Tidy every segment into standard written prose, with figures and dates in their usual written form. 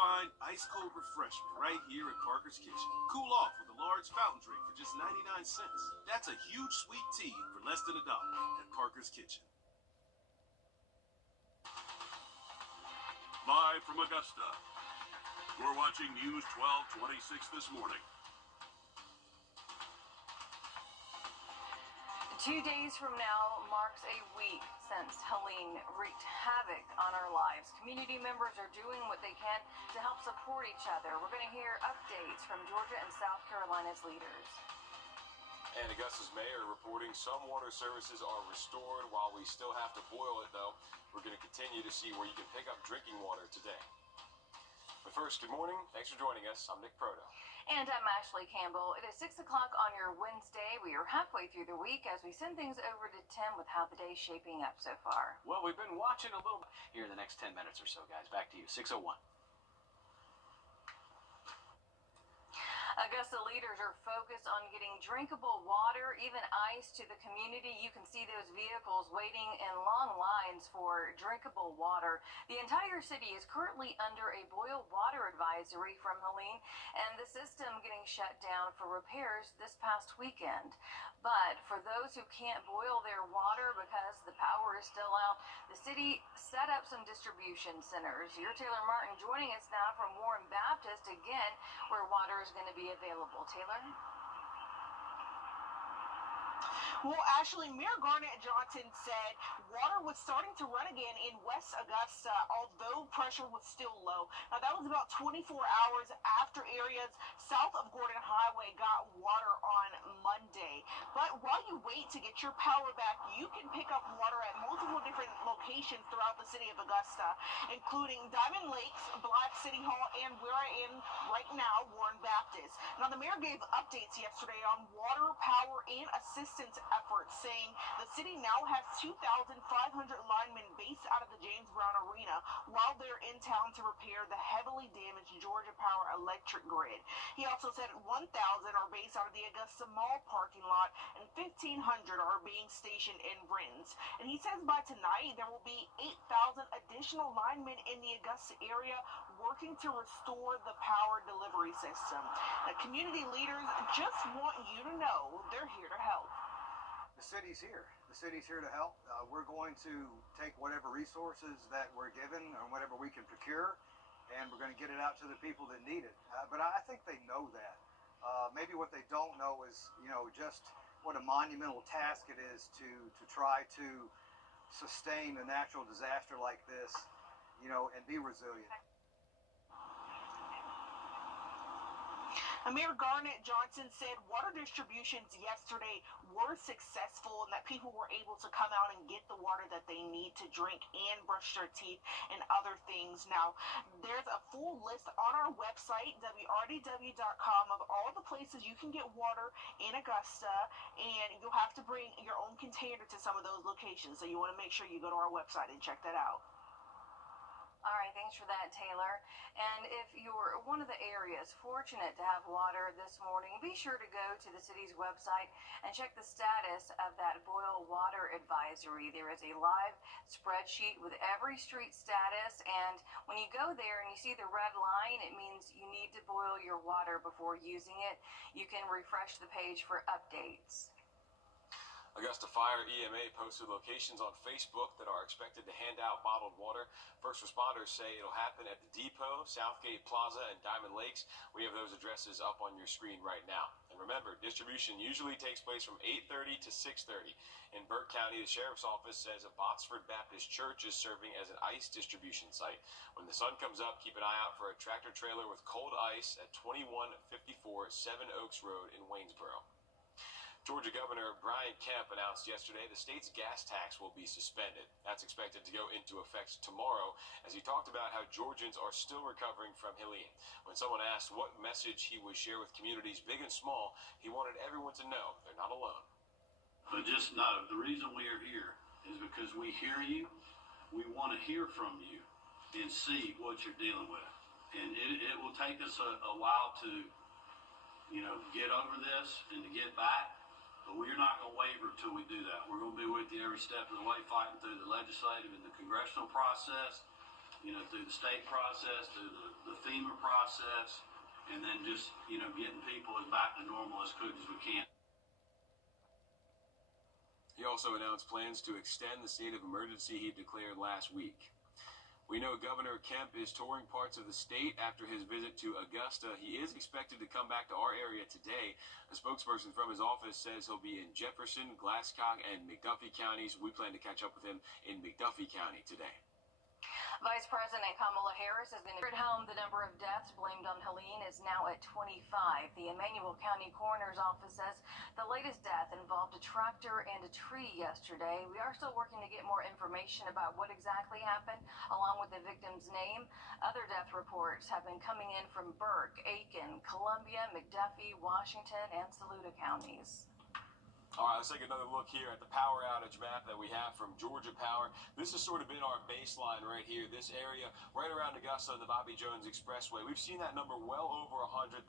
find ice-cold refreshment right here at Parker's Kitchen. Cool off with a large fountain drink for just 99 cents. That's a huge sweet tea for less than $1 at Parker's Kitchen. Live from Augusta, we're watching News 1226 this morning. 2 days from now marks a week since Helene wreaked havoc on our lives. Community members are doing what they can to help support each other. We're going to hear updates from Georgia and South Carolina's leaders. And Augusta's mayor reporting some water services are restored while we still have to boil it, though. We're going to continue to see where you can pick up drinking water today. But first, good morning. Thanks for joining us. I'm Nick Proto. And I'm Ashley Campbell. It is 6 o'clock on your Wednesday. We are halfway through the week as we send things over to Tim with how the day's shaping up so far. Well, we've been watching a little bit here in the next 10 minutes or so, guys. Back to you, 6:01. Augusta leaders are focused on getting drinkable water, even ice, to the community. You can see those vehicles waiting in long lines for drinkable water. The entire city is currently under a boil water advisory from Helene, and the system getting shut down for repairs this past weekend. But for those who can't boil their water because the power is still out, the city set up some distribution centers. Your Taylor Martin joining us now from Warren Baptist, again, where water is going to be available. Taylor? Well, Ashley, Mayor Garnett Johnson said water was starting to run again in West Augusta, although pressure was still low. Now, that was about 24 hours after areas south of Gordon Highway got water on Monday. But while you wait to get your power back, you can pick up water at multiple different locations throughout the city of Augusta, including Diamond Lakes, Black City Hall, and where I am right now, Warren Baptist. Now, the mayor gave updates yesterday on water, power, and assistance efforts, saying the city now has 2,500 linemen based out of the James Brown Arena while they're in town to repair the heavily damaged Georgia Power electric grid. He also said 1,000 are based out of the Augusta Mall parking lot and 1,500 are being stationed in Britton's. And he says by tonight there will be 8,000 additional linemen in the Augusta area working to restore the power delivery system. The community leaders just want you to know they're here to help. The city's here. The city's here to help. We're going to take whatever resources that we're given or whatever we can procure, and we're going to get it out to the people that need it. But I think they know that. Maybe what they don't know is, just what a monumental task it is to try to sustain a natural disaster like this, and be resilient. Mayor Garnett Johnson said water distributions yesterday were successful and that people were able to come out and get the water that they need to drink and brush their teeth and other things. Now, there's a full list on our website, wrdw.com, of all the places you can get water in Augusta, and you'll have to bring your own container to some of those locations. So you want to make sure you go to our website and check that out. All right, thanks for that, Taylor. And if you're one of the areas fortunate to have water this morning, be sure to go to the city's website and check the status of that boil water advisory. There is a live spreadsheet with every street status, and when you go there and you see the red line, it means you need to boil your water before using it. You can refresh the page for updates. Augusta Fire EMA posted locations on Facebook that are expected to hand out bottled water. First responders say it'll happen at the Depot, Southgate Plaza, and Diamond Lakes. We have those addresses up on your screen right now. And remember, distribution usually takes place from 8:30 to 6:30. In Burke County, the Sheriff's Office says a Botsford Baptist Church is serving as an ice distribution site. When the sun comes up, keep an eye out for a tractor trailer with cold ice at 2154 Seven Oaks Road in Waynesboro. Georgia Governor Brian Kemp announced yesterday the state's gas tax will be suspended. That's expected to go into effect tomorrow, as he talked about how Georgians are still recovering from Helene. When someone asked what message he would share with communities big and small, he wanted everyone to know they're not alone. But just know, the reason we are here is because we hear you. We want to hear from you and see what you're dealing with. And it will take us a while to, get over this and to get back. But we're not going to waver until we do that. We're going to be with you every step of the way, fighting through the legislative and the congressional process. through the state process, through the FEMA process, and then just, getting people as back to normal as quick as we can. He also announced plans to extend the state of emergency he declared last week. We know Governor Kemp is touring parts of the state after his visit to Augusta. He is expected to come back to our area today. A spokesperson from his office says he'll be in Jefferson, Glasscock, and McDuffie counties. We plan to catch up with him in McDuffie County today. Vice President Kamala Harris is going to bring home the number of deaths blamed on Helene is now at 25. The Emmanuel County Coroner's Office says the latest death involved a tractor and a tree yesterday. We are still working to get more information about what exactly happened, along with the victim's name. Other death reports have been coming in from Burke, Aiken, Columbia, McDuffie, Washington, and Saluda counties. All right, let's take another look here at the power outage map that we have from Georgia Power. This has sort of been our baseline right here, this area right around Augusta and the Bobby Jones Expressway. We've seen that number well over 100,000,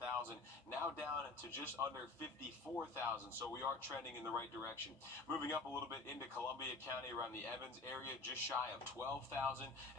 now down to just under 54,000, so we are trending in the right direction. Moving up a little bit into Columbia County around the Evans area, just shy of 12,000,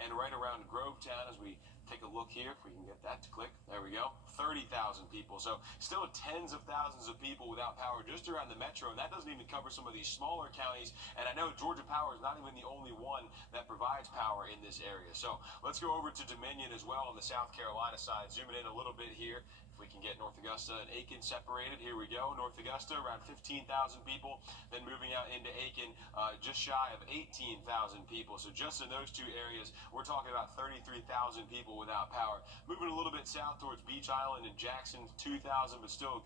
and right around Grovetown as we take a look here, if we can get that to click. There we go. 30,000 people. So still tens of thousands of people without power just around the metro, and that doesn't even cover some of these smaller counties. And I know Georgia Power is not even the only one that provides power in this area. So let's go over to Dominion as well on the South Carolina side. Zooming in a little bit here. If we can get North Augusta and Aiken separated, here we go. North Augusta, around 15,000 people. Then moving out into Aiken, just shy of 18,000 people. So just in those two areas, we're talking about 33,000 people without power. Moving a little bit south towards Beach Island and Jackson, 2,000, but still a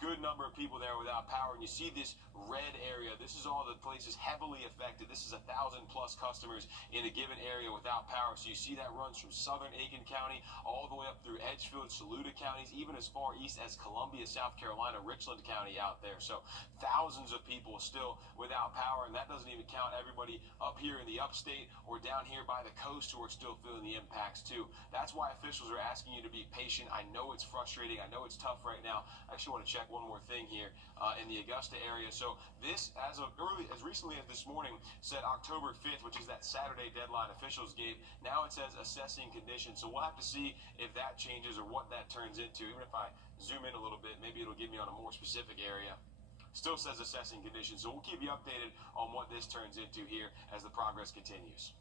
good number of people there without power. And you see this red area. This is all the places heavily affected. This is 1,000+ customers in a given area without power. So you see that runs from southern Aiken County all the way up through Edgefield, Saluda counties, even as far east as Columbia, South Carolina, Richland County out there. So thousands of people still without power, and that doesn't even count everybody up here in the upstate or down here by the coast who are still feeling the impacts too. That's why officials are asking you to be patient. I know it's frustrating. I know it's tough right now. I actually want to check one more thing here in the Augusta area. So this, as recently as this morning, said October 5th, which is that Saturday deadline officials gave. Now it says assessing conditions. So we'll have to see if that changes or what that turns into. Even if I zoom in a little bit, maybe it'll give me on a more specific area. Still says assessing conditions. So we'll keep you updated on what this turns into here as the progress continues.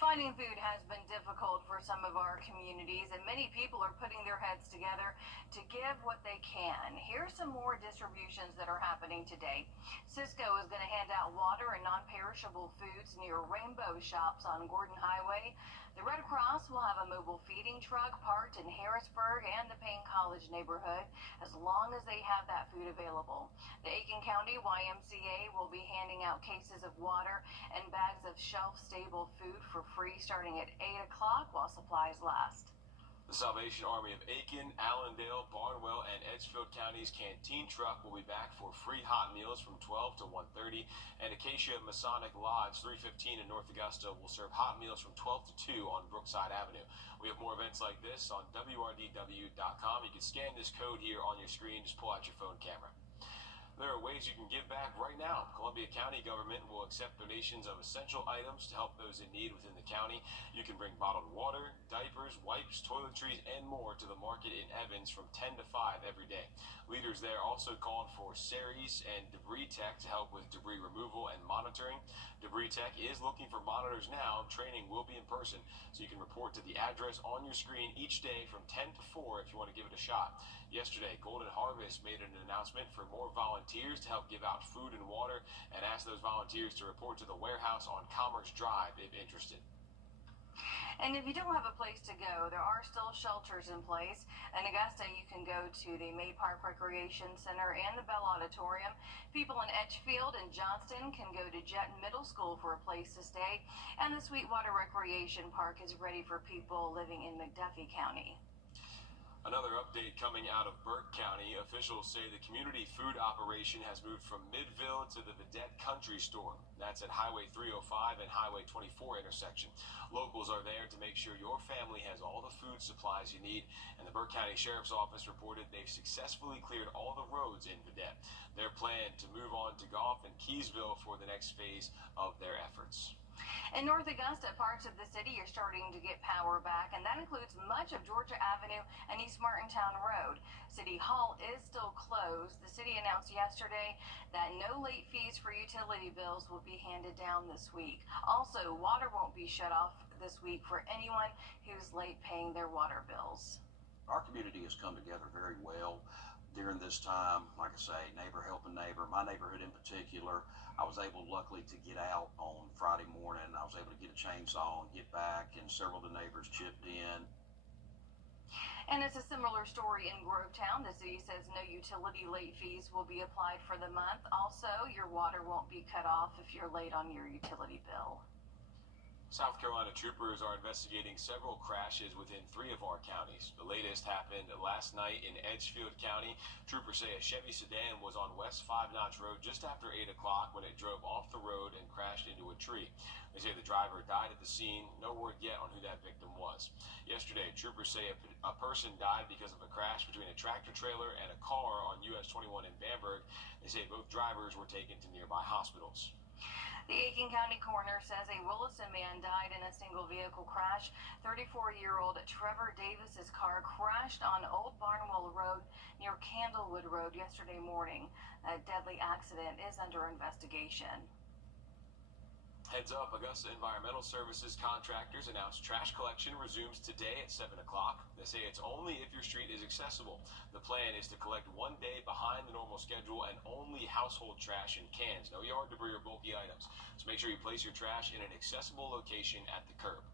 Finding food has been difficult for some of our communities, and many people are putting their heads together to give what they can. Here's some more distributions that are happening today. Cisco is going to hand out water and non-perishable foods near Rainbow Shops on Gordon Highway. The Red Cross will have a mobile feeding truck parked in Harrisburg and the Payne College neighborhood as long as they have that food available. The Aiken County YMCA will be handing out cases of water and bags of shelf-stable food for free starting at 8 o'clock while supplies last. The Salvation Army of Aiken, Allendale, Barnwell, and Edgefield counties canteen truck will be back for free hot meals from 12 to 1:30, and Acacia Masonic Lodge 315 in North Augusta will serve hot meals from 12 to 2 on Brookside Avenue. We have more events like this on WRDW.com. You can scan this code here on your screen. Just pull out your phone camera. There are ways you can give back right now. Columbia County government will accept donations of essential items to help those in need within the county. You can bring bottled water, diapers, wipes, toiletries, and more to the market in Evans from 10 to 5 every day. Leaders there also called for Ceres and Debris Tech to help with debris removal and monitoring. Debris Tech is looking for monitors now. Training will be in person, so you can report to the address on your screen each day from 10 to 4 if you want to give it a shot. Yesterday, Golden Harvest made an announcement for more volunteers to help give out food and water and asked those volunteers to report to the warehouse on Commerce Drive if interested. And if you don't have a place to go, there are still shelters in place. In Augusta, you can go to the May Park Recreation Center and the Bell Auditorium. People in Edgefield and Johnston can go to Jet Middle School for a place to stay. And the Sweetwater Recreation Park is ready for people living in McDuffie County. Another update coming out of Burke County. Officials say the community food operation has moved from Midville to the Wrdw Country Store. That's at Highway 305 and Highway 24 intersection. Locals are there to make sure your family has all the food supplies you need, and the Burke County Sheriff's Office reported they've successfully cleared all the roads in Wrdw. Their plan to move on to Goff and Keysville for the next phase of their efforts. In North Augusta, parts of the city are starting to get power back, and that includes much of Georgia Avenue and East Martintown Road. City Hall is still closed. The city announced yesterday that no late fees for utility bills will be handed down this week. Also, water won't be shut off this week for anyone who's late paying their water bills. Our community has come together very well during this time. Like I say, neighbor helping neighbor. My neighborhood in particular, I was able, luckily, to get out on Friday morning. I was able to get a chainsaw and get back, and several of the neighbors chipped in. And it's a similar story in Grovetown. The city says no utility late fees will be applied for the month. Also, your water won't be cut off if you're late on your utility bill. South Carolina troopers are investigating several crashes within 3 of our counties. The latest happened last night in Edgefield County. Troopers say a Chevy sedan was on West 5 Notch Road just after 8 o'clock when it drove off the road and crashed into a tree. They say the driver died at the scene. No word yet on who that victim was. Yesterday, troopers say a person died because of a crash between a tractor trailer and a car on US 21 in Bamberg. They say both drivers were taken to nearby hospitals. The Aiken County coroner says a Williston man died in a single vehicle crash. 34-year-old Trevor Davis's car crashed on Old Barnwell Road near Candlewood Road yesterday morning. A deadly accident is under investigation. Heads up, Augusta Environmental Services contractors announced trash collection resumes today at 7 o'clock. They say it's only if your street is accessible. The plan is to collect 1 day behind the normal schedule and only household trash and cans, no yard debris or bulky items. So make sure you place your trash in an accessible location at the curb.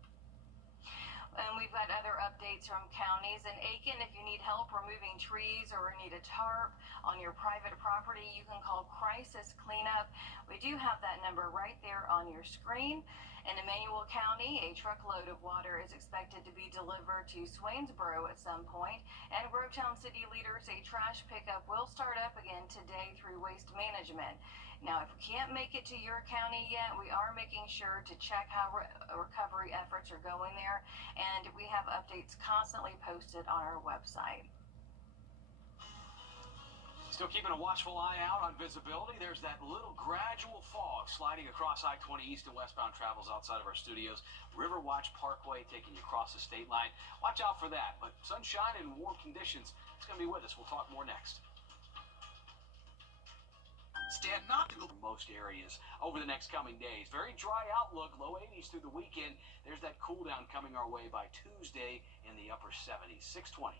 And we've got other updates from counties. In Aiken, if you need help removing trees or need a tarp on your private property, you can call Crisis Cleanup. We do have that number right there on your screen. In Emmanuel County, a truckload of water is expected to be delivered to Swainsboro at some point. And Grovetown city leaders say trash pickup will start up again today through Waste Management. Now, if we can't make it to your county yet, we are making sure to check how recovery efforts are going there, and we have updates constantly posted on our website. Still keeping a watchful eye out on visibility. There's that little gradual fog sliding across I-20 east and westbound travels outside of our studios. Riverwatch Parkway taking you across the state line. Watch out for that, but sunshine and warm conditions, it's going to be with us. We'll talk more next. Stand not to go to most areas over the next coming days. Very dry outlook, low 80s through the weekend. There's that cool down coming our way by Tuesday in the upper 70s. 620.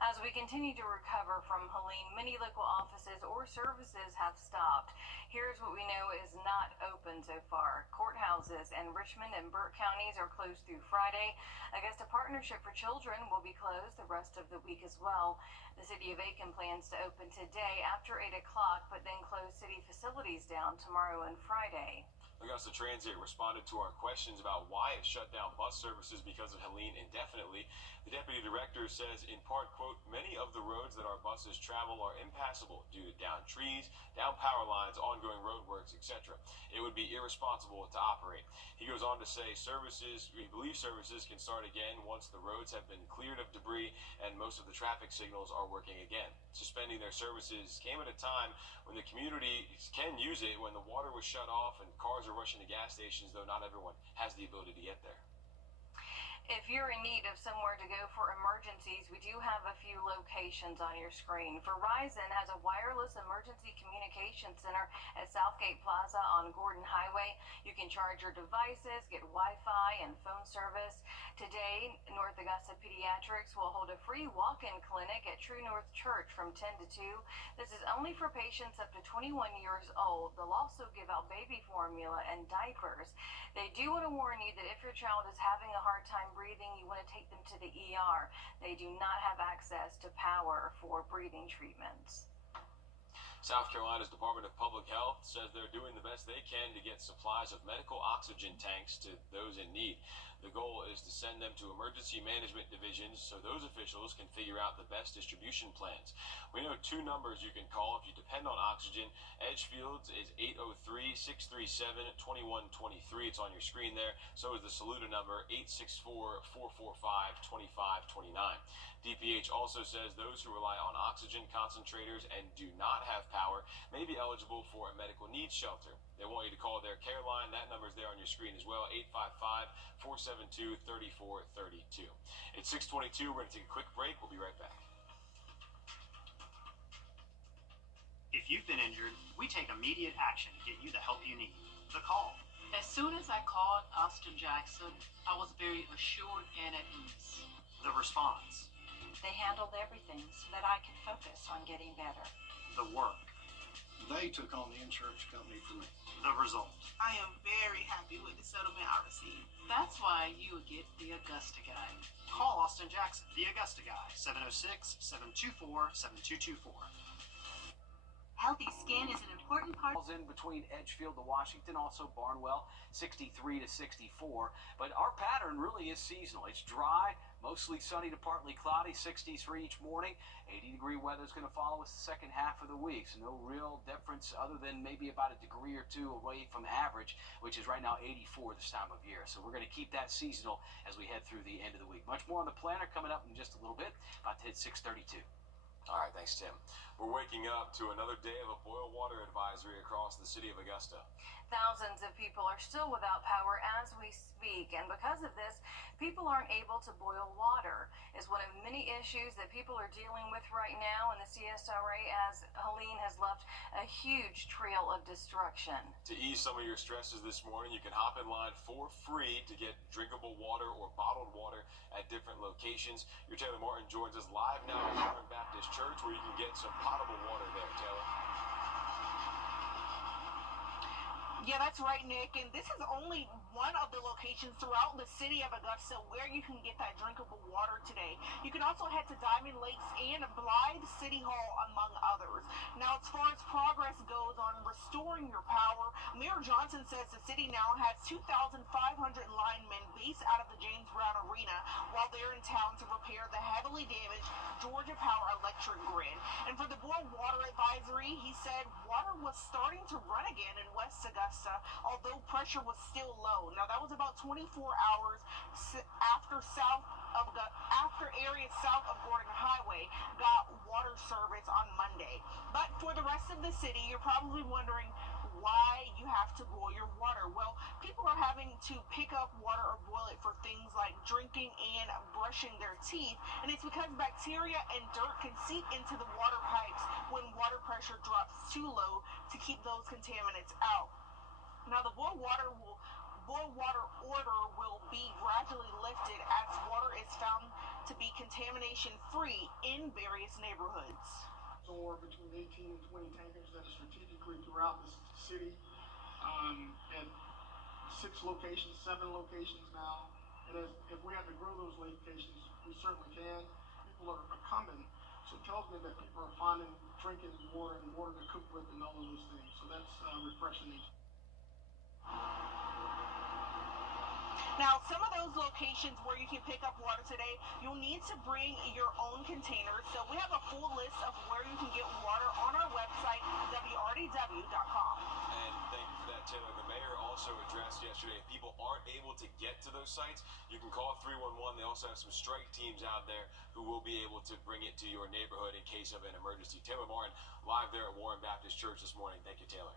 As we continue to recover from Helene, many local offices or services have stopped. Here's what we know is not open so far. Courthouses in Richmond and Burke counties are closed through Friday. Augusta Partnership for Children will be closed the rest of the week as well. The city of Aiken plans to open today after 8 o'clock, but then close city facilities down tomorrow and Friday. Augusta Transit responded to our questions about why it shut down bus services because of Helene indefinitely. The deputy director says, in part, quote, many of the roads that our buses travel are impassable due to downed trees, down power lines, ongoing roadworks, etc. It would be irresponsible to operate. He goes on to say we believe services can start again once the roads have been cleared of debris and most of the traffic signals are working again. Suspending their services came at a time when the community can use it when the water was shut off and cars are rushing to gas stations, though not everyone has the ability to get there. If you're in need of somewhere to go for emergencies, we do have a few locations on your screen. Verizon has a wireless emergency communication center at Southgate Plaza on Gordon Highway. You can charge your devices, get Wi-Fi and phone service. Today, North Augusta Pediatrics will hold a free walk-in clinic at True North Church from 10 to 2. This is only for patients up to 21 years old. They'll also give out baby formula and diapers. They do want to warn you that if your child is having a hard time breathing, you want to take them to the ER. They do not have access to power for breathing treatments. South Carolina's Department of Public Health says they're doing the best they can to get supplies of medical oxygen tanks to those in need. The goal is to send them to emergency management divisions so those officials can figure out the best distribution plans. We know two numbers you can call if you depend on oxygen. Edgefields is 803-637-2123. It's on your screen there. So is the Saluda number, 864-445-2529. DPH also says those who rely on oxygen concentrators and do not have power may be eligible for a medical needs shelter. They want you to call their care line. That number is there on your screen as well, 855-472-3432. It's 6:22. We're going to take a quick break. We'll be right back. If you've been injured, we take immediate action to get you the help you need. The call. As soon as I called Austin Jackson, I was very assured and at ease. The response. They handled everything so that I could focus on getting better. The work. They took on the insurance company for me. The result. I am very happy with the settlement I received. That's why you would get the Augusta guy. Call Austin Jackson, the Augusta guy, 706-724-7224. Healthy skin is an important part. In between Edgefield to Washington, also Barnwell, 63 to 64. But our pattern really is seasonal. It's dry, mostly sunny to partly cloudy, 60s for each morning. 80-degree weather is going to follow us the second half of the week. So no real difference other than maybe about a degree or two away from average, which is right now 84 this time of year. So we're going to keep that seasonal as we head through the end of the week. Much more on the planner coming up in just a little bit. About to hit 6:32. All right, thanks, Tim. We're waking up to another day of a boil water advisory across the city of Augusta. Thousands of people are still without power as we speak, and because of this, people aren't able to boil water. It's one of many issues that people are dealing with right now in the CSRA as Helene has left a huge trail of destruction. To ease some of your stresses this morning, you can hop in line for free to get drinkable water or bottled water at different locations. Your Taylor Martin joins us live now at Wrdw Baptist Church, where you can get some potable water there, Taylor. Yeah, that's right, Nick. And this is only one of the locations throughout the city of Augusta where you can get that drinkable water today. You can also head to Diamond Lakes and Blythe City Hall, among others. Now, as far as progress goes on restoring your power, Mayor Johnson says the city now has 2,500 linemen based out of the James Brown Arena while they're in town to repair the heavily damaged Georgia Power electric grid. And for the boil water advisory, he said water was starting to run again in West Augusta, although pressure was still low. Now, that was about 24 hours after areas south of Gordon Highway got water service on Monday. But for the rest of the city, you're probably wondering why you have to boil your water. Well, people are having to pick up water or boil it for things like drinking and brushing their teeth, and it's because bacteria and dirt can seep into the water pipes when water pressure drops too low to keep those contaminants out. Now, the boil water order will be gradually lifted as water is found to be contamination-free in various neighborhoods. Or between 18 and 20 tankers that are strategically throughout the city at 6 locations, 7 locations now. And if we have to grow those locations, we certainly can. People are coming, so it tells me that people are finding drinking water and water to cook with and all of those things. So that's refreshing. Now, some of those locations where you can pick up water today, you'll need to bring your own containers. So we have a full list of where you can get water on our website, wrdw.com. And thank you for that, Taylor. The mayor also addressed yesterday, if people aren't able to get to those sites, you can call 311. They also have some strike teams out there who will be able to bring it to your neighborhood in case of an emergency. Taylor Martin, live there at Wrdw Baptist Church this morning. Thank you, Taylor.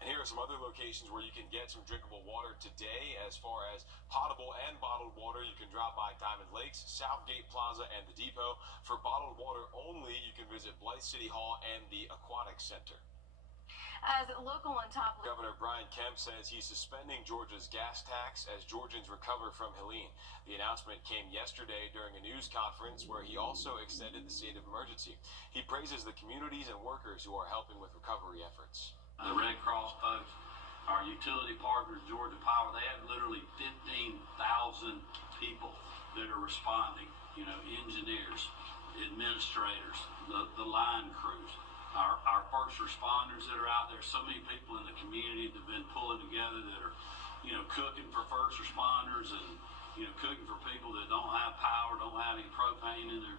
And here are some other locations where you can get some drinkable water today. As far as potable and bottled water, you can drop by Diamond Lakes, Southgate Plaza, and the Depot. For bottled water only, you can visit Blythe City Hall and the Aquatic Center. As local and top Governor Brian Kemp says he's suspending Georgia's gas tax as Georgians recover from Helene. The announcement came yesterday during a news conference where he also extended the state of emergency. He praises the communities and workers who are helping with recovery efforts. The Red Cross folks, our utility partners, Georgia Power, they have literally 15,000 people that are responding. You know, engineers, administrators, the line crews, our first responders that are out there. So many people in the community that have been pulling together that are cooking for first responders and, cooking for people that don't have power, don't have any propane in their.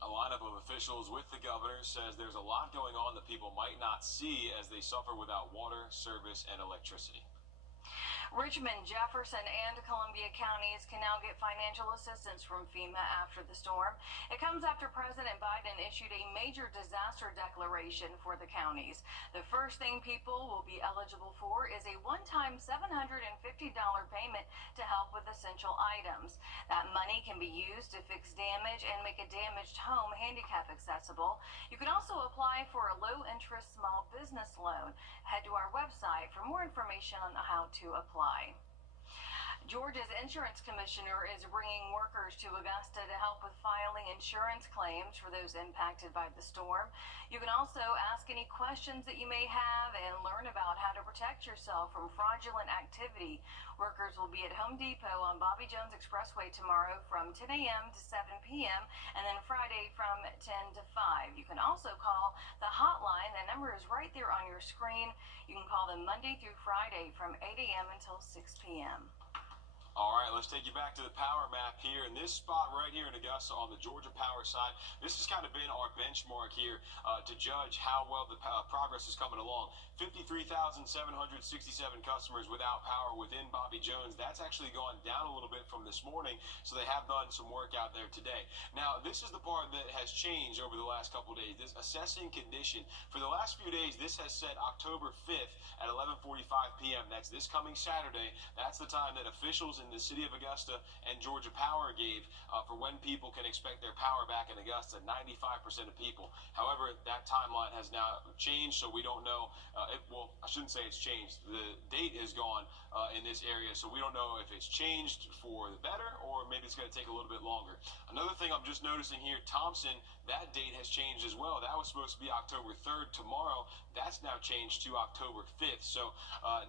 A lineup of officials with the governor says there's a lot going on that people might not see as they suffer without water, service, and electricity. Richmond, Jefferson, and Columbia counties can now get financial assistance from FEMA after the storm. It comes after President Biden issued a major disaster declaration for the counties. The first thing people will be eligible for is a one-time $750 payment to help with essential items. That money can be used to fix damage and make a damaged home handicap accessible. You can also apply for a low-interest small business loan. Head to our website for more information on how to apply. Georgia's insurance commissioner is bringing workers to Augusta to help with filing insurance claims for those impacted by the storm. You can also ask any questions that you may have and learn about how to protect yourself from fraudulent activity. Workers will be at Home Depot on Bobby Jones Expressway tomorrow from 10 a.m. to 7 p.m. and then Friday from 10 to 5. You can also call the hotline. That number is right there on your screen. You can call them Monday through Friday from 8 a.m. until 6 p.m. All right, let's take you back to the power map here. In this spot right here in Augusta on the Georgia Power side, this has kind of been our benchmark here to judge how well the progress is coming along. 53,767 customers without power within Bobby Jones. That's actually gone down a little bit from this morning, so they have done some work out there today. Now, this is the part that has changed over the last couple of days, this assessing condition. For the last few days, this has said October 5th at 11:45 p.m. That's this coming Saturday. That's the time that officials in the city of Augusta and Georgia Power gave for when people can expect their power back in Augusta, 95% of people. However, that timeline has now changed, so we don't know. Well, I shouldn't say it's changed. The date is gone in this area, so we don't know if it's changed for the better or maybe it's going to take a little bit longer. Another thing I'm just noticing here, Thompson, that date has changed as well. That was supposed to be October 3rd tomorrow. That's now changed to October 5th. So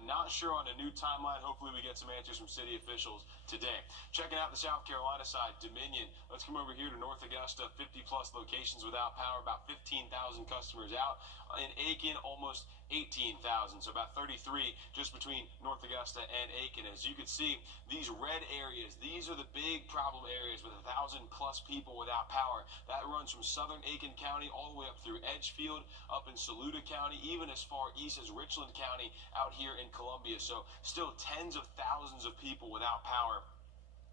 not sure on a new timeline. Hopefully we get some answers from city officials today. Checking out the South Carolina side, Dominion. Let's come over here to North Augusta, 50-plus locations without power, about 15,000 customers out. In Aiken, almost 18,000, so about 33 just between North Augusta and Aiken. As you can see, these red areas, these are the big problem areas with 1,000-plus people without power. That runs from southern Aiken County all the way up through Edgefield, up in Saluda County, even as far east as Richland County out here in Columbia. So still tens of thousands of people without power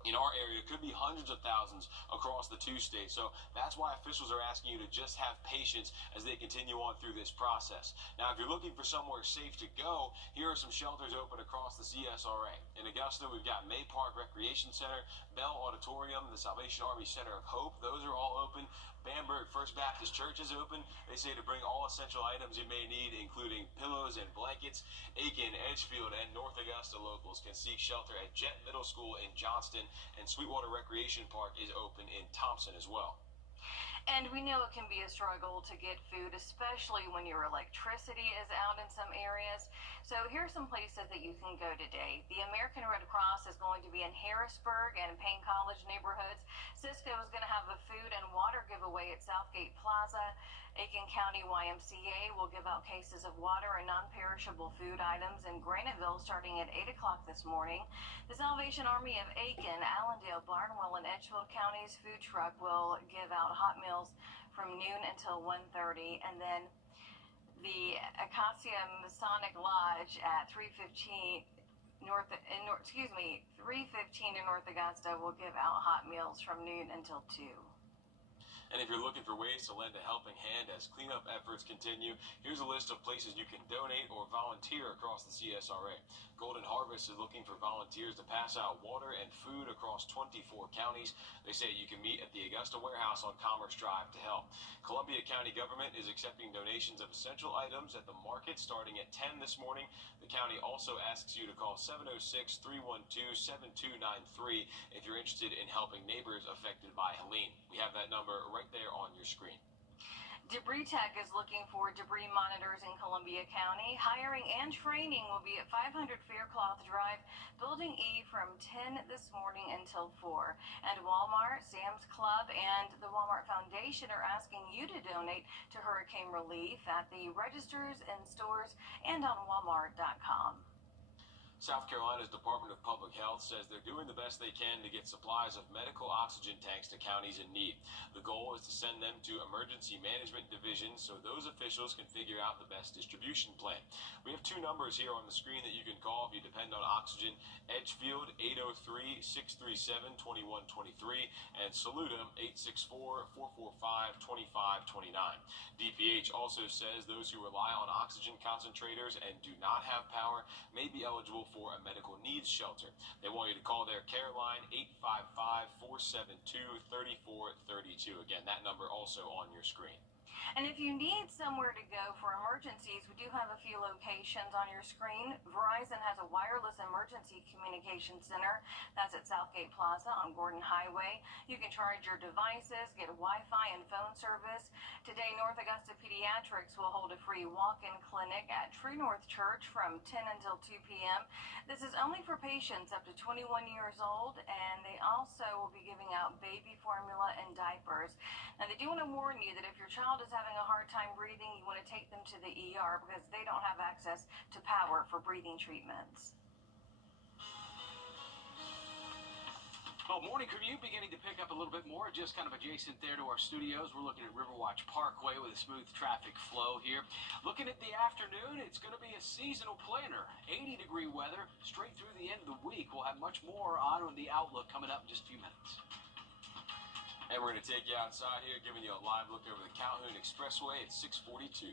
in our area. It could be hundreds of thousands across the two states. So that's why officials are asking you to just have patience as they continue on through this process. Now, if you're looking for somewhere safe to go, here are some shelters open across the CSRA. In Augusta, we've got May Park Recreation Center, Bell Auditorium, the Salvation Army Center of Hope. Those are all open. Bamberg First Baptist Church is open. They say to bring all essential items you may need, including pillows and blankets. Aiken, Edgefield, and North Augusta locals can seek shelter at Jet Middle School in Johnston, and Sweetwater Recreation Park is open in Thompson as well. And we know it can be a struggle to get food, especially when your electricity is out in some areas. So here's some places that you can go today. The American Red Cross is going to be in Harrisburg and Payne College neighborhoods. Cisco is going to have a food and water giveaway at Southgate Plaza. Aiken County YMCA will give out cases of water and non-perishable food items in Graniteville starting at 8 o'clock this morning. The Salvation Army of Aiken, Allendale, Barnwell, and Edgefield Counties food truck will give out hot meals from noon until 1:30, and then the Acacia Masonic Lodge at 315 in North Augusta will give out hot meals from noon until 2. And if you're looking for ways to lend a helping hand as cleanup efforts continue, here's a list of places you can donate or volunteer across the CSRA. Golden Harvest is looking for volunteers to pass out water and food across 24 counties. They say you can meet at the Augusta warehouse on Commerce Drive to help. Columbia County government is accepting donations of essential items at the market starting at 10 this morning. The county also asks you to call 706-312-7293 if you're interested in helping neighbors affected by Helene. We have that number right there on your screen. Debris Tech is looking for debris monitors in Columbia County. Hiring and training will be at 500 Faircloth Drive, Building E from 10 this morning until 4. And Walmart, Sam's Club, and the Walmart Foundation are asking you to donate to hurricane relief at the registers in stores and on Walmart.com. South Carolina's Department of Public Health says they're doing the best they can to get supplies of medical oxygen tanks to counties in need. The goal is to send them to emergency management divisions so those officials can figure out the best distribution plan. We have two numbers here on the screen that you can call if you depend on oxygen. Edgefield 803-637-2123 and Saluda 864-445-2529. DPH also says those who rely on oxygen concentrators and do not have power may be eligible for a medical needs shelter. They want you to call their care line 855-472-3432. Again, that number also on your screen. And if you need somewhere to go for emergencies, we do have a few locations on your screen. Verizon has a wireless emergency communication center. That's at Southgate Plaza on Gordon Highway. You can charge your devices, get Wi-Fi and phone service. Today, North Augusta Pediatrics will hold a free walk-in clinic at True North Church from 10 until 2 p.m. This is only for patients up to 21 years old, and they also will be giving out baby formula and diapers. Now, they do want to warn you that if your child is having a hard time breathing, you want to take them to the ER because they don't have access to power for breathing treatments. Well, morning commute beginning to pick up a little bit more, just kind of adjacent there to our studios. We're looking at Riverwatch Parkway with a smooth traffic flow here. Looking at the afternoon, it's going to be a seasonal planner. 80-degree weather straight through the end of the week. We'll have much more on the outlook coming up in just a few minutes. And we're going to take you outside here, giving you a live look over the Calhoun Expressway at 642.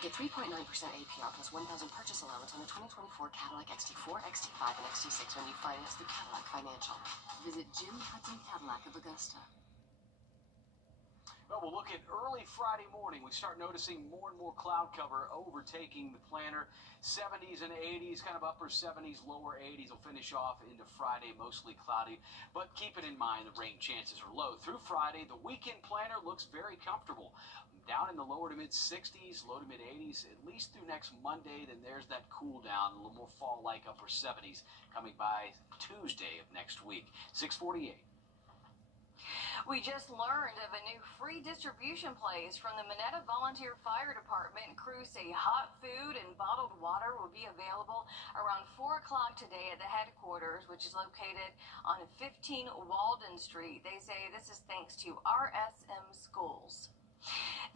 Get 3.9% APR plus $1,000 purchase allowance on the 2024 Cadillac XT4, XT5, and XT6 when you finance through Cadillac Financial. Visit Jim Hudson Cadillac of Augusta. Well, we'll look at early Friday morning. We start noticing more and more cloud cover overtaking the planner. 70s and 80s, kind of upper 70s, lower 80s will finish off into Friday, mostly cloudy. But keep it in mind, the rain chances are low. Through Friday, the weekend planner looks very comfortable. Down in the lower to mid 60s, low to mid 80s, at least through next Monday. Then there's that cool down, a little more fall-like upper 70s coming by Tuesday of next week. 648. We just learned of a new free distribution place from the Minetta Volunteer Fire Department. Crews say hot food and bottled water will be available around 4 o'clock today at the headquarters, which is located on 15 Walden Street. They say this is thanks to RSM Schools.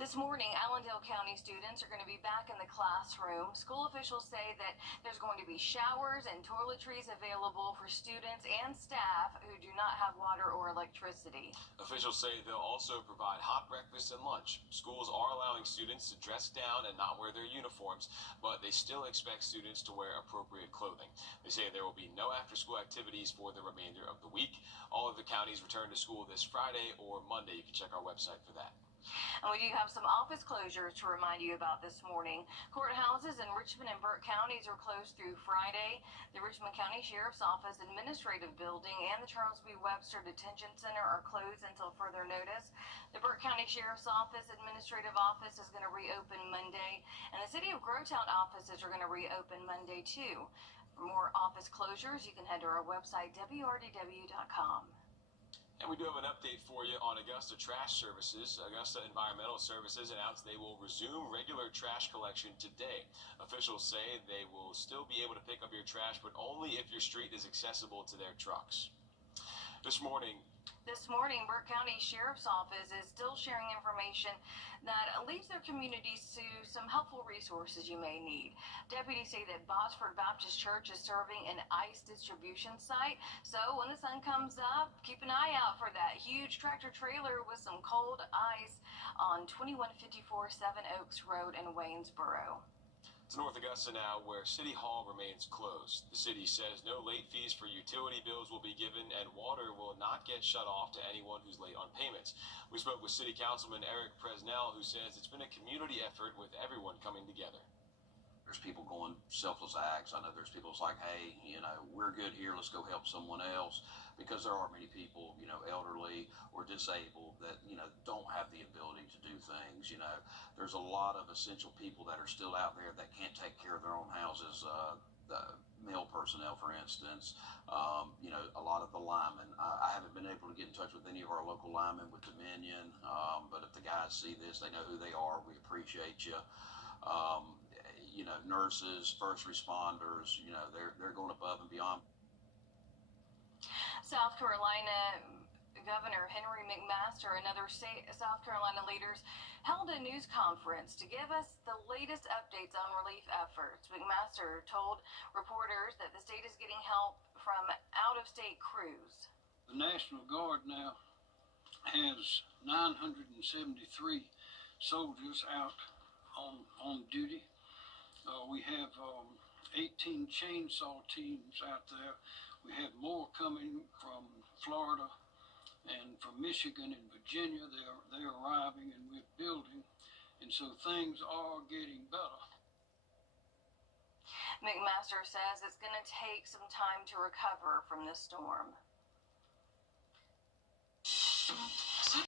This morning, Allendale County students are going to be back in the classroom. School officials say that there's going to be showers and toiletries available for students and staff who do not have water or electricity. Officials say they'll also provide hot breakfast and lunch. Schools are allowing students to dress down and not wear their uniforms, but they still expect students to wear appropriate clothing. They say there will be no after-school activities for the remainder of the week. All of the counties return to school this Friday or Monday. You can check our website for that. And we do have some office closures to remind you about this morning. Courthouses in Richmond and Burke counties are closed through Friday. The Richmond County Sheriff's Office Administrative Building and the Charles B. Webster Detention Center are closed until further notice. The Burke County Sheriff's Office Administrative Office is going to reopen Monday, and the City of Growtown offices are going to reopen Monday too. For more office closures, you can head to our website, wrdw.com. And we do have an update for you on Augusta Trash Services. Augusta Environmental Services announced they will resume regular trash collection today. Officials say they will still be able to pick up your trash, but only if your street is accessible to their trucks. This morning, Burke County Sheriff's Office is still sharing information that leads their communities to some helpful resources you may need. Deputies say that Bosford Baptist Church is serving an ice distribution site. So when the sun comes up, keep an eye out for that huge tractor trailer with some cold ice on 2154 Seven Oaks Road in Waynesboro. to North Augusta now, where City Hall remains closed. The city says no late fees for utility bills will be given, and water will not get shut off to anyone who's late on payments. We spoke with City Councilman Eric Presnell, who says it's been a community effort with everyone coming together. There's people going selfless acts. I know there's people that's like, hey, we're good here, let's go help someone else, because there are many people, elderly or disabled that, don't have the ability to do things. There's a lot of essential people that are still out there that can't take care of their own houses. the male personnel, for instance, a lot of the linemen. I haven't been able to get in touch with any of our local linemen with Dominion, but if the guys see this, they know who they are. We appreciate you. Nurses, first responders, they're going above and beyond. South Carolina Governor Henry McMaster and other South Carolina leaders held a news conference to give us the latest updates on relief efforts. McMaster told reporters that the state is getting help from out-of-state crews. The National Guard now has 973 soldiers out on duty. We have 18 chainsaw teams out there. We have more coming from Florida and from Michigan and Virginia. They're arriving, and we're building, and so things are getting better. McMaster says it's going to take some time to recover from this storm.